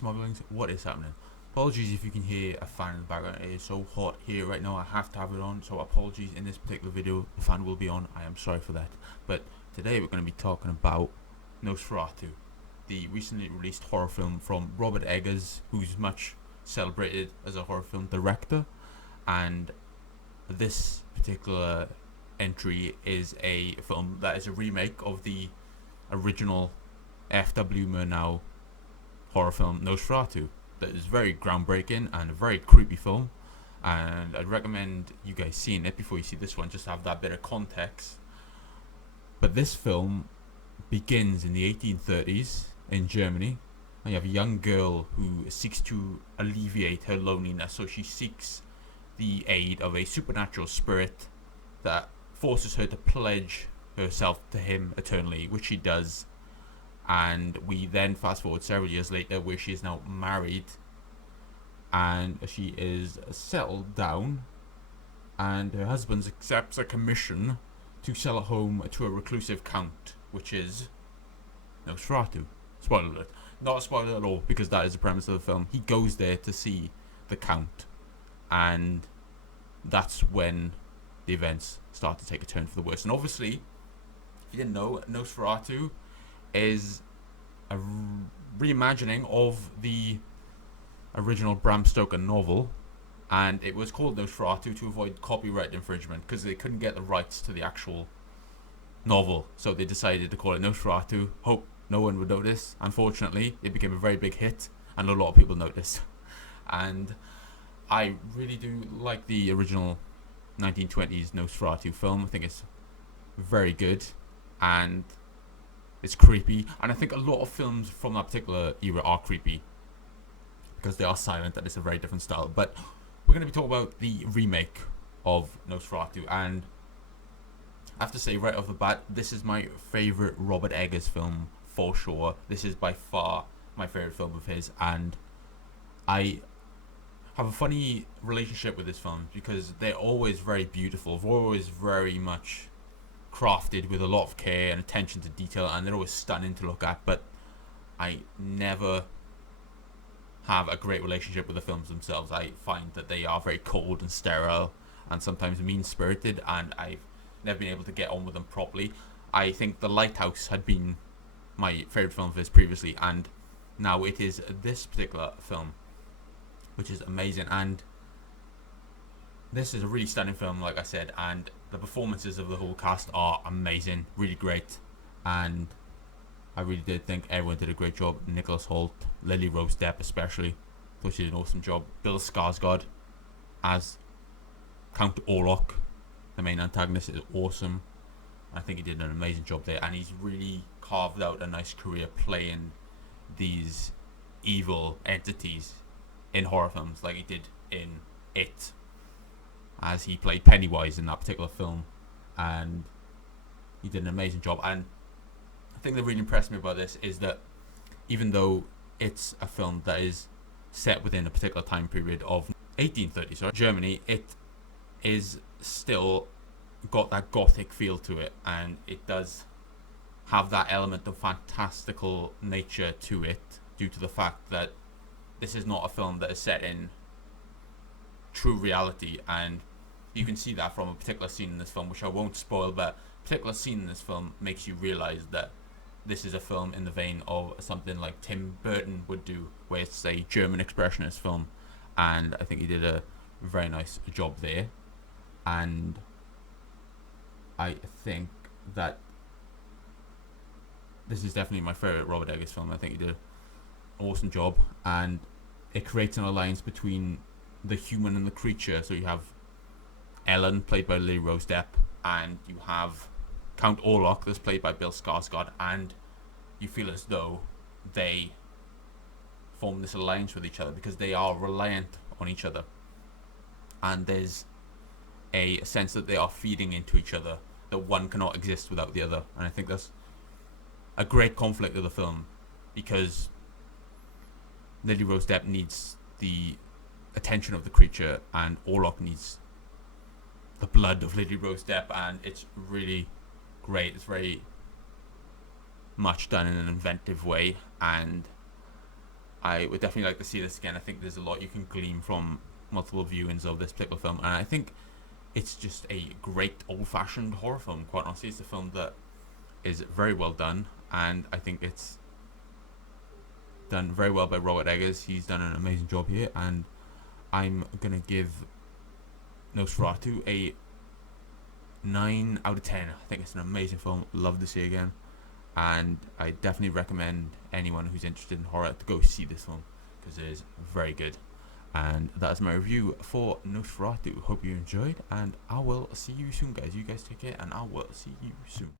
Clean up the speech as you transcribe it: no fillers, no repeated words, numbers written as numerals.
smugglings, what is happening? Apologies if you can hear a fan in the background. It is so hot here right now, I have to have it on, so apologies. In this particular video, the fan will be on, I am sorry for that. But today we're going to be talking about Nosferatu, the recently released horror film from Robert Eggers, who's much celebrated as a horror film director. And this particular entry is a film that is a remake of the original F.W. Murnau horror film Nosferatu. That is very groundbreaking and a very creepy film, and I'd recommend you guys seeing it before you see this one, just to have that bit of context. But this film begins in the 1830s in Germany, and you have a young girl who seeks to alleviate her loneliness, so she seeks the aid of a supernatural spirit that forces her to pledge herself to him eternally, which she does. And we then fast forward several years later, where she is now married and she is settled down, and her husband accepts a commission to sell a home to a reclusive count, which is Nosferatu. Spoiler alert. Not a spoiler at all, because that is the premise of the film. He goes there to see the count, and that's when the events start to take a turn for the worse. And obviously, if you didn't know, Nosferatu is a reimagining of the original Bram Stoker novel, and it was called Nosferatu to avoid copyright infringement because they couldn't get the rights to the actual novel, so they decided to call it Nosferatu. Hope no one would notice. Unfortunately, it became a very big hit and a lot of people noticed. And I really do like the original 1920s Nosferatu film. I think it's very good and it's creepy, and I think a lot of films from that particular era are creepy because they are silent and it's a very different style. But we're going to be talking about the remake of Nosferatu, and I have to say right off the bat, this is my favourite Robert Eggers film for sure. This is by far my favourite film of his, and I have a funny relationship with this film because they're always very beautiful, they're always very much crafted with a lot of care and attention to detail, and they're always stunning to look at, but I never have a great relationship with the films themselves. I find that they are very cold and sterile and sometimes mean-spirited, and I've never been able to get on with them properly. I think The Lighthouse had been my favourite film of his previously, and now it is this particular film, which is amazing. And this is a really stunning film, like I said, and the performances of the whole cast are amazing, really great, and I really did think everyone did a great job. Nicholas Hoult, Lily Rose Depp especially, thought she did an awesome job. Bill Skarsgard as Count Orlok, the main antagonist, is awesome. I think he did an amazing job there, and he's really carved out a nice career playing these evil entities in horror films, like he did in It, as he played Pennywise in that particular film, and he did an amazing job. And the thing that really impressed me about this is that even though it's a film that is set within a particular time period of 1830s Germany, it is still got that gothic feel to it, and it does have that element of fantastical nature to it, due to the fact that this is not a film that is set in true reality. And you can see that from a particular scene in this film, which I won't spoil, but a particular scene in this film makes you realize that this is a film in the vein of something like Tim Burton would do, where it's a German expressionist film, and I think he did a very nice job there. And I think that this is definitely my favourite Robert Eggers film. I think he did an awesome job, and it creates an alliance between the human and the creature. So you have Ellen, played by Lily Rose Depp, and you have Count Orlok, that's played by Bill Skarsgård, and you feel as though they form this alliance with each other because they are reliant on each other, and there's a sense that they are feeding into each other, that one cannot exist without the other. And I think that's a great conflict of the film, because Lily Rose Depp needs the attention of the creature, and Orlok needs the blood of Lily Rose Depp, and it's really great. It's very much done in an inventive way, and I would definitely like to see this again. I think there's a lot you can glean from multiple viewings of this particular film, and I think it's just a great old-fashioned horror film. Quite honestly, it's a film that is very well done, and I think it's done very well by Robert Eggers. He's done an amazing job here, and I'm gonna give Nosferatu a 9 out of 10. I think it's an amazing film. Love to see again, and I definitely recommend anyone who's interested in horror to go see this film because it is very good. And that's my review for Nosferatu. Hope you enjoyed, and I will see you soon, guys. You guys take care, and I will see you soon.